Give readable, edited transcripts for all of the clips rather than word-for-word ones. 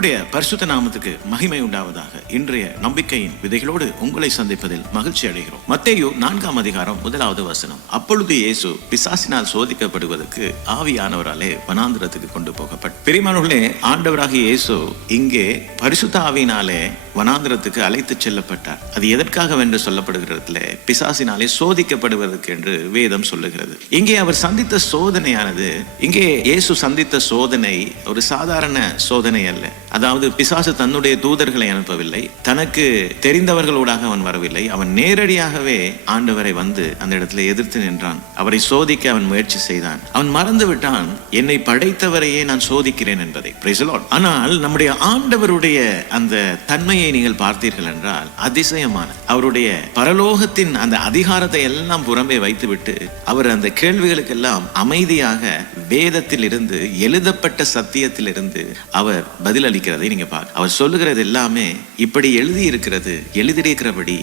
கர்த்தருடைய பரிசுத்த நாமத்துக்கு மகிமை உண்டாவதாக. இன்றைய நம்பிக்கையின் விதைகளோடு உங்களை சந்திப்பதில் மகிழ்ச்சி அடைகிறோம். மத்தேயு 4ஆம் அதிகாரம் 1வது வசனம். அப்பொழுது இயேசு பிசாசினால் சோதிக்கப்படுவதற்கு ஆவியானவராலே வனாந்திரத்துக்கு கொண்டு போகப்பட்டார். பிரியமானவர்களே, ஆண்டவராகிய இயேசு இங்கே பரிசுத்த ஆவியினாலே வனாந்திரத்துக்கு அழைத்து செல்லப்பட்டார். அது எதற்காக என்று சொல்லப்படுகிறதுல பிசாசினாலே சோதிக்கப்படுவதற்கு என்று வேதம் சொல்லுகிறது. இங்கே அவர் சந்தித்த சோதனையானது, இங்கே இயேசு சந்தித்த சோதனை ஒரு சாதாரண சோதனை அல்ல. அதாவது பிசாசு தன்னுடைய தூதர்களை அனுப்பவில்லை, தனக்கு தெரிந்தவர்களோடாக அவன் வரவில்லை. அவன் நேரடியாகவே ஆண்டவரை வந்து அந்த இடத்துல எதிர்த்து நின்றான். அவரை சோதிக்க அவன் முயற்சி செய்தான். அவன் மறந்து விட்டான், என்னை படைத்தவரையே நான் சோதிக்கிறேன் என்பதை. Praise the Lord. ஆனால் நம்முடைய ஆண்டவருடைய அந்த தன்மையை நீங்கள் பார்த்தீர்கள் என்றால் அதிசயமான, அவருடைய பரலோகத்தின் அந்த அதிகாரத்தை எல்லாம் புறம்பே வைத்துவிட்டு அவர் அந்த கேள்விகளுக்கெல்லாம் அமைதியாக வேதத்தில் இருந்து, எழுதப்பட்ட சத்தியத்தில் இருந்து அவர் பதிலளிக்கிறதை நீங்க பார்க்க. அவர் சொல்லுகிறது எல்லாமே இப்படி எழுதியிருக்கிறபடி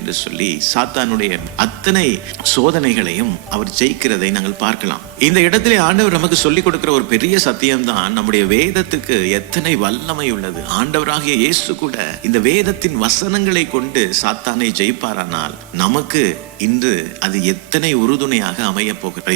என்று சொல்லி சாத்தானுடைய அத்தனை சோதனைகளையும் அவர் ஜெயிக்கிறதை நாங்கள் பார்க்கலாம். இந்த இடத்திலே ஆண்டவர் நமக்கு சொல்லிக் கொடுக்கிற ஒரு பெரிய சத்தியம்தான், நம்முடைய வேதத்துக்கு எத்தனை வல்லமை உள்ளது. ஆண்டவராகிய இயேசு கூட இந்த வேதத்தின் வசனங்களை கொண்டு சாத்தானை ஜெயிப்பாரானால் நமக்கு இன்று அது எத்தனை உறுதுணையாக அமைய போகிறது.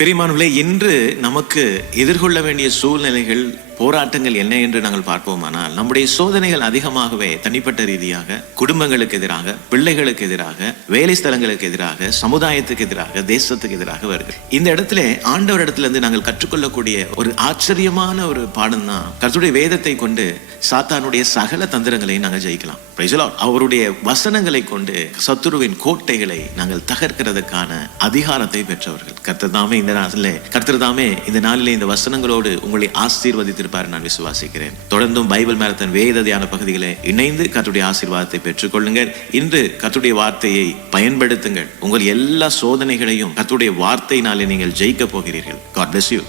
பிரியமானவர்களே, இன்று நமக்கு எதிர்கொள்ள வேண்டிய சூழ்நிலைகள், போராட்டங்கள் என்ன என்று நாங்கள் பார்ப்போமானால், நம்முடைய சோதனைகள் அதிகமாகவே தனிப்பட்ட ரீதியாக குடும்பங்களுக்கு எதிராக, பிள்ளைகளுக்கு எதிராக, வேலை ஸ்தலங்களுக்கு எதிராக, சமுதாயத்துக்கு எதிராக, தேசத்துக்கு எதிராக வருகிறது. இந்த இடத்துல ஆண்டவர் இடத்துல இருந்து நாங்கள் கற்றுக்கொள்ளக்கூடிய ஒரு ஆச்சரியமான ஒரு பாடம் தான், கர்த்தருடைய வேதத்தை கொண்டு சாத்தானுடைய சகல தந்திரங்களை நாங்கள் ஜெயிக்கலாம். அவருடைய வசனங்களை கொண்டு சத்துருவின் கோட்டைகளை நாங்கள் தகர்க்கிறதுக்கான அதிகாரத்தை பெற்றவர்கள். கர்த்தர் தாமே இந்த நாளிலே இந்த வசனங்களோடு உங்களை ஆசீர்வதித்திருப்பார் நான் விசுவாசிக்கிறேன். தொடர்ந்தும் பைபிள் மேரத்தான் வேத தியான பகுதிகளை இணைந்து கர்த்தருடைய ஆசீர்வாதத்தை பெற்றுக் கொள்ளுங்கள். இன்று கர்த்தருடைய வார்த்தையை பயன்படுத்துங்கள். உங்கள் எல்லா சோதனைகளையும் கர்த்தருடைய வார்த்தையினாலே நீங்கள் ஜெயிக்க போகிறீர்கள். God bless you.